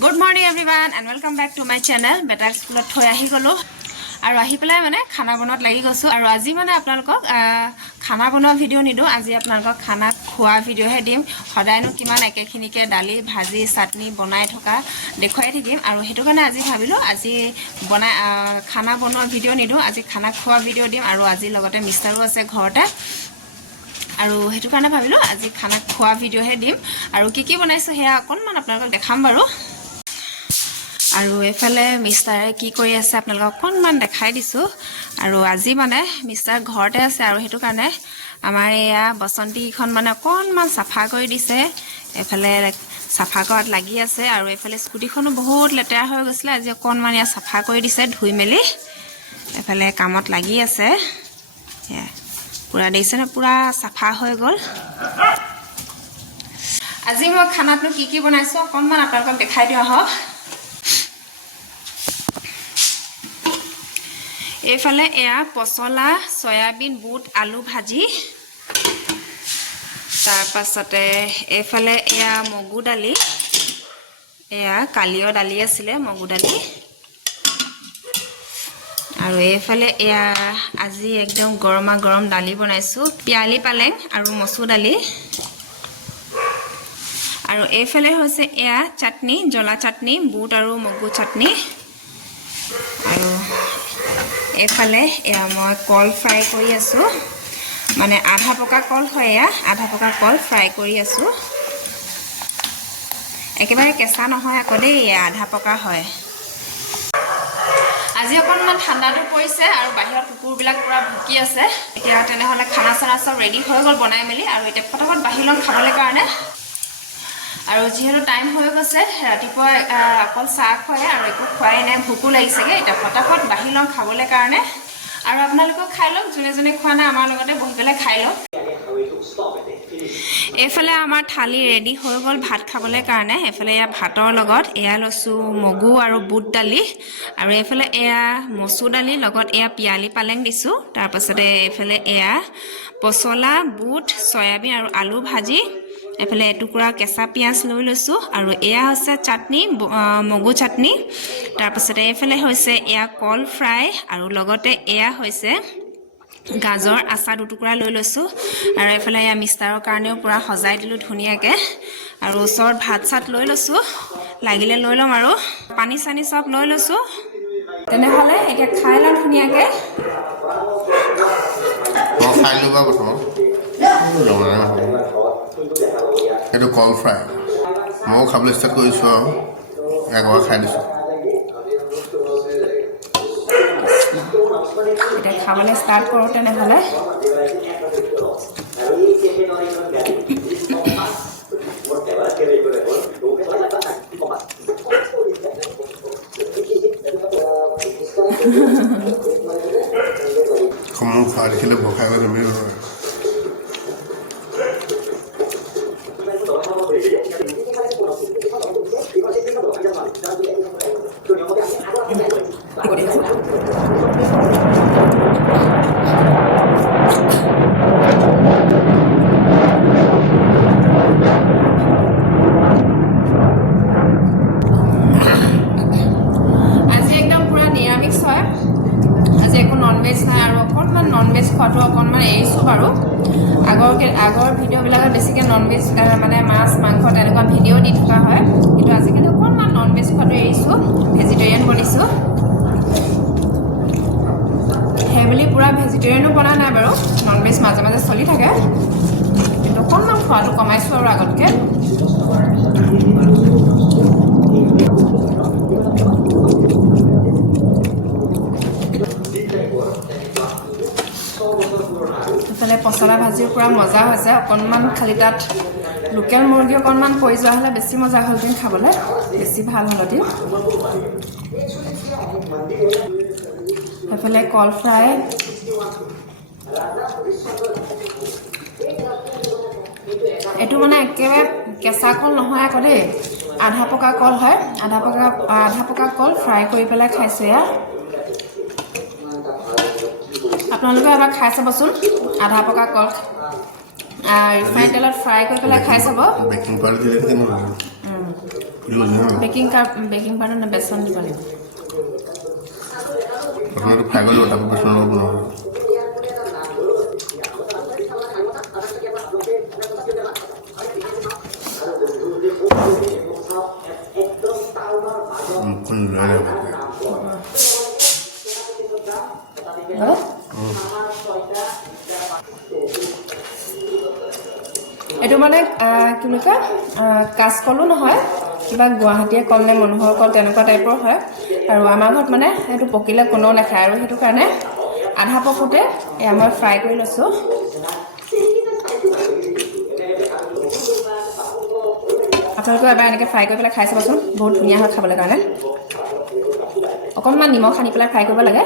Good morning everyone and welcome back to my channel. Better school thoi ahi golo aru ahi pelai mane khana bonot lagi gosu aru aji mane apnalok khana bonoa video nidu aji apnalok khana khua video he dim hodai no kiman eke khinike dali bhaji chutney bonai thoka dekhoi thikim aru hetu kane aji bhabilo aji bonai khana bonoa video nidu aji khana khua video dim aru aji logote mistaru ase ghorte আৰু হেতু কাৰণে ভাবিলো আজি খানা খোৱা video হে দিম আৰু কি বনাইছো হেয়া অকনমান আপোনালোকক দেখাম বাৰু আৰু এফালে মিষ্টাৰে কি কৰি আছে আপোনালোকক অকনমান দেখাই দিছো আৰু আজি মানে মিষ্টাৰ ঘৰতে আছে আৰু হেতু কাৰণে আমাৰ এয়া বসন্তীখন মানে অকনমান সাফা কৰি দিছে এফালে সাফা কৰাত লাগি আছে আৰু এফালে স্কুটিখনো বহুত লেতেৰা হৈ গৈছিল আজি অকনমান ইয়া সাফা কৰি দিছে ধুই মেলি এফালে কামত লাগি আছে पूरा देखे ना पूरा साफा हो गल आज मैं खाना की बनाइছো অকনমান আপোনালোকক দেখাই দিয়া হ এফালে এয়া পছলা সয়াবিন বুট আলু ভাজি তাৰ পাছতে এফালে এয়া মগু দালি এয়া কালিও দালি আছিলে মগু দালি আৰু এফালে এয়া আজি একদম গৰমা গৰম দালি বনাইছো পিয়ালি পালেং আৰু মসুৰ দালি আৰু এফালে হৈছে এয়া চাটনি জলা চাটনি বুট আৰু মগু চাটনি আৰু এফালে এয়া মই কল ফ্ৰাই কৰি আছো মানে আধা পকা কল হয় এয়া আধা পকা কল ফ্ৰাই কৰি আছো একেবাৰে কেঁচা নহয় আকৌ দেই আধা পকা হয় আজি অকনমান ঠাণ্ডাটো পৰিছে আৰু বাহিৰত কুকুৰবিলাক পুৰা ভুকি আছে এতিয়া তেনে হলে খানা চানা সব ৰেডি হৈ গল বনাই মেলি আৰু এতিয়া ফটাফট বাহিৰলৈ খাবলৈ কাৰণে আৰু যেহেতু টাইম হৈ গৈছে ৰাতিপুৱা অকল চাহ খুৱাই আৰু একো খুৱাই নাই ভুকো লাগিছেগে এতিয়া ফটাফট বাহিৰলৈ খাবলৈ কাৰণে আৰু আপোনালোকক খাই লওক জুনে জুনে খোৱা না আমাৰ লগতে বহি পেলাই খাই লওক এফালে আমাৰ থালি ৰেডি হৈ গল ভাত খাবলৈ কাৰণে এফালে ইয়া ভাতৰ লগত এয়া লসু মগু আৰু বুট দালি আৰু এফালে এয়া মসুৰ দালি লগত এয়া পিয়ালি পালেং দিছো তাৰ পাছতে এফালে এয়া পছলা বুট সয়াবিন আৰু আলু ভাজি এফালে এটুকুৰা কেঁচা পিয়াজ লৈ লৈছো আৰু এয়া হৈছে চাটনি মগু চাটনি তাৰ পাছতে এফালে হৈছে এয়া কল ফ্ৰাই আৰু লগতে এয়া হৈছে গাজৰ আচাৰ দুটুকুৰা লৈ লৈছো আৰু এফালে ইয়া মিষ্টাৰৰ কাৰণেও পুৰা সজাই দিলো ধুনিয়াকে আৰু ওচৰত ভাত চাত লৈ লৈছো লাগিলে লৈ লম আৰু পানী চানি সব লৈ লৈছো তেনে হলে এতিয়া খাই লম ধুনিয়াকে খাই লবা প্ৰথম এইটো কল ফ্ৰাই মই খাবলৈ ষ্টাৰ্ট কৰিছো আৰু একবাৰ খাই দিছো এটা খাবলৈ স্টাৰ্ট কৰো তেনে হলে কমন খা দেখিলে ভখাই গলে তুমি আগৰ ভিডিওবিলাকত বেছিকৈ ননভেজ মানে মাছ মাংস তেনেকুৱা ভিডিও দি থকা হয় কিন্তু আজিকালি অকণমান ননভেজ খোৱাটো এৰিছোঁ ভেজিটেৰিয়ান বনিছোঁ সেইবুলি পুৰা ভেজিটেৰিয়ানো বনা নাই বাৰু ননভেজ মাজে মাজে চলি থাকে কিন্তু অকণমান খোৱাটো কমাইছোঁ আৰু আগতকৈ ইফালে পছলা ভাজিৰ পুৰা মজা হৈছে অকণমান খালি তাত লোকেল মুৰ্গী অকণমান পৰি যোৱা হ'লে বেছি মজা হ'লহেঁতেন খাবলৈ বেছি ভাল হ'লহেঁতেন এফালে কল ফ্ৰাই এইটো মানে একেবাৰে কেঁচা কল নহয় আকৌ দেই আধা পকা কল হয় আধা পকা কল ফ্ৰাই কৰি পেলাই খাইছোঁ এয়া আপোনালোকে এবাৰ খাই চাবচোন আধা পকা কল ৰিফাইন তেলত ফ্ৰাই কৰি পেলাই খাই চাব বেকিং পাউডাৰ দিলে কেনেকুৱা বেকিং পাউডাৰ নে বেচন দিব লাগিব প্ৰথমতে ফ্ৰাই কৰি লওঁ তাৰপৰা বেচনৰ লগত বনাওঁ এইটো মানে কি বুলি কয় কাঁচকলো নহয় কিবা গুৱাহাটীয়ে কল নে মনোহৰ কল তেনেকুৱা টাইপৰ হয় আৰু আমাৰ ঘৰত মানে সেইটো পকিলে কোনেও নাখায় আৰু সেইটো কাৰণে আধা পকোতে এয়া মই ফ্ৰাই কৰি লৈছোঁ আপোনালোকে এবাৰ এনেকৈ ফ্ৰাই কৰি পেলাই খাই চাবচোন বহুত ধুনীয়া হয় খাবলৈ কাৰণে অকণমান নিমখ সানি পেলাই ফ্ৰাই কৰিব লাগে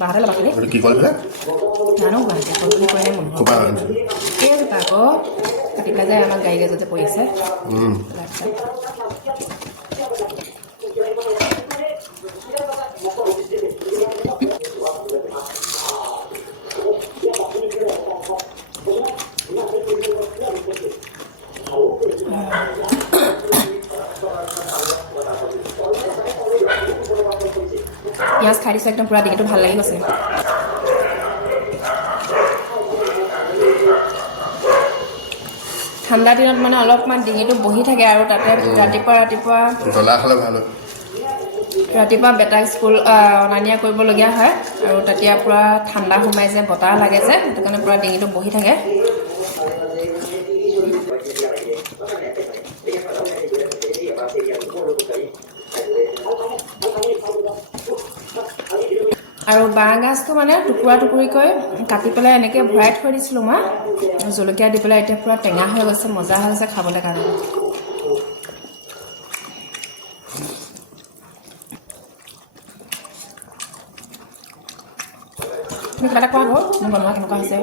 বাহাতে ল'বা খালি কি কল জানো গুৱাহাটী কল বুলি কয় মন এইজোপা আকৌ কাটি পেলাই যায় আমাৰ গাড়ী গাজতে পৰি আছে পিঁয়াজ খাই দিছোঁ একদম পূৰা ডিঙিটো ভাল লাগি গৈছে ঠাণ্ডা দিনত মানে অলপমান ডিঙিটো বহি থাকে আৰু তাতে ৰাতিপুৱা জ্বলা খালে ভাল হয় ৰাতিপুৱা বেটাক স্কুল অনা নিয়া কৰিবলগীয়া হয় আৰু তেতিয়া পূৰা ঠাণ্ডা সোমাই যে বতাহ লাগে যে সেইটো কাৰণে পূৰা ডিঙিটো বহি থাকে আৰু বাঁহ গাজটো মানে টুকুৰা টুকুৰিকৈ কাটি পেলাই এনেকৈ ভৰাই থৈ দিছিলোঁ মই জলকীয়া দি পেলাই এতিয়া পূৰা টেঙা হৈ গৈছে মজা হৈ গৈছে খাবলৈ কাৰণে তুমি কিবা এটা কোৱা আকৌ মোৰ বনোৱা কেনেকুৱা হৈছে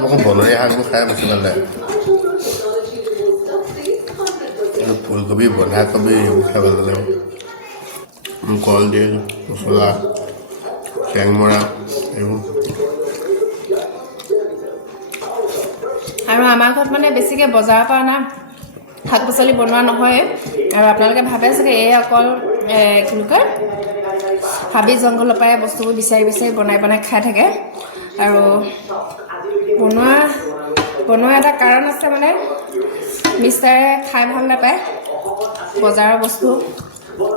মোক বনৰীয়া শাকবোৰ খাই বেছি ভাল লাগে ফুলকবি বন্ধাকবি এইবোৰ খাই ভাল লাগে কলডিল মছলা টেংমৰা এইবোৰ আৰু আমাৰ ঘৰত মানে বেছিকৈ বজাৰৰ পৰা অনা শাক পাচলি বনোৱা নহয় আৰু আপোনালোকে ভাবে চাগে এই অকল কি বুলি কয় হাবি জংঘলৰ পৰাই বস্তুবোৰ বিচাৰি বনাই খাই থাকে আৰু বনোৱা এটা কাৰণ আছে মানে মিষ্টাৰে খাই ভাল নাপায় বজাৰৰ বস্তু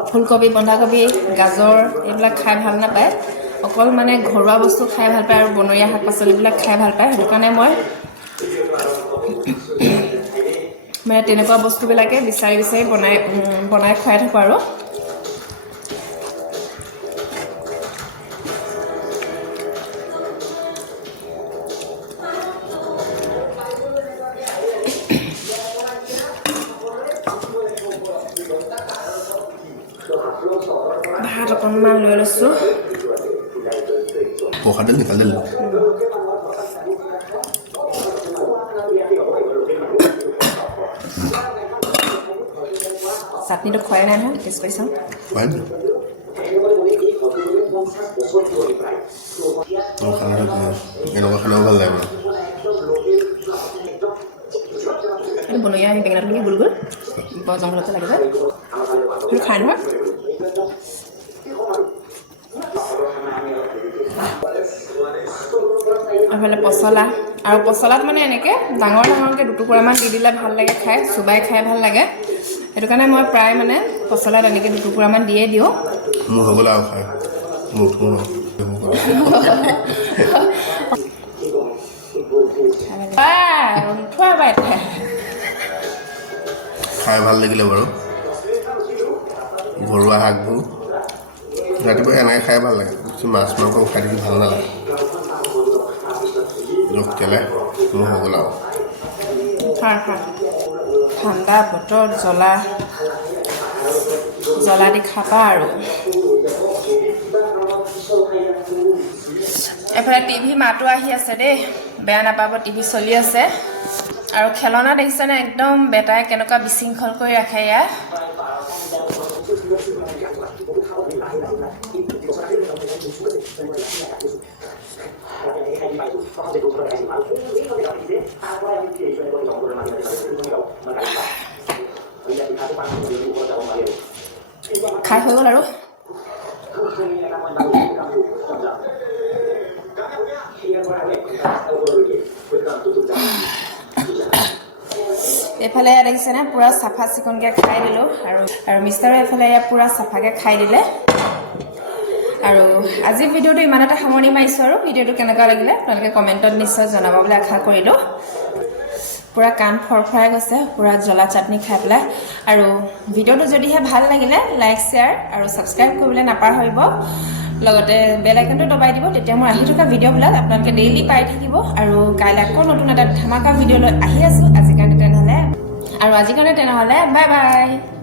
ফুলকবি বন্ধাকবি গাজৰ এইবিলাক খাই ভাল নাপায় অকল মানে ঘৰুৱা বস্তু খাই ভাল পায় আৰু বনৰীয়া শাক পাচলিবিলাক খাই ভাল পায় সেইটো কাৰণে মই মানে তেনেকুৱা বস্তুবিলাকে বিচাৰি বনাই খুৱাই থাকোঁ আৰু ভাত অকণমান লৈ লৈছোঁ প্ৰসাদ নিকাল দিলে চাটনিটো খুৱাই নাই নহয় টেষ্ট কৰি চাওঁ এনেকুৱা খানাও ভাল লাগে এইটো বনৰীয়া বেঙেনাটো নেকি গোল গোল বৰ জংঘলতে লাগে যে সেইটো খাই নহয় এইফালে পচলা আৰু পচলাত মানে এনেকৈ ডাঙৰকৈ দুটুকুৰামান দি দিলে ভাল লাগে খাই চুবাই খাই ভাল লাগে সেইটো কাৰণে মই প্ৰায় মানে পচলাত এনেকৈ দুটুকুৰামান দিয়ে দিওঁ মোৰ হৈ গ'ল আৰু খাই খাই ভাল লাগিলে বাৰু ঘৰুৱা শাকবোৰ ৰাতিপুৱা এনেকৈ খাই ভাল লাগে মাছ মাংস খাই থাকি ভাল নালাগে জোখ তেলে মোৰ হৈ গ'ল আৰু ঠাণ্ডা বতৰ জ্বলা দি খাবা আৰু এফালে টিভি মাতো আহি আছে দেই বেয়া নাপাব টিভি চলি আছে আৰু খেলনা দেখিছেনে একদম বেটাই কেনেকুৱা বিশৃংখল কৰি ৰাখে ইয়াত খাই হৈ গ'ল আৰু এইফালে দেখিছেনে পুৰা চাফা চিকুণকৈ খাই দিলোঁ আৰু মিষ্টাৰে এইফালে পুৰা চাফাকৈ খাই দিলে আৰু আজিৰ ভিডিঅ'টো ইমানতে সামৰণি মাৰিছোঁ আৰু ভিডিঅ'টো কেনেকুৱা লাগিলে আপোনালোকে কমেণ্টত নিশ্চয় জনাব বুলি আশা কৰিলোঁ পুৰা কাণ ফৰফৰাই গৈছে পুৰা জ্বলা চাটনি খাই পেলাই আৰু ভিডিঅ'টো যদিহে ভাল লাগিলে লাইক শ্বেয়াৰ আৰু ছাবস্ক্ৰাইব কৰিবলৈ নাপাহৰিব লগতে বেল আইকনটো দবাই দিব তেতিয়া মই আহি থকা ভিডিঅ'বিলাক আপোনালোকে ডেইলি পাই থাকিব আৰু কাইলৈ আকৌ নতুন এটা ধামাকা ভিডিঅ' লৈ আহি আছোঁ আজিৰ কাৰণে তেনেহ'লে বাই বাই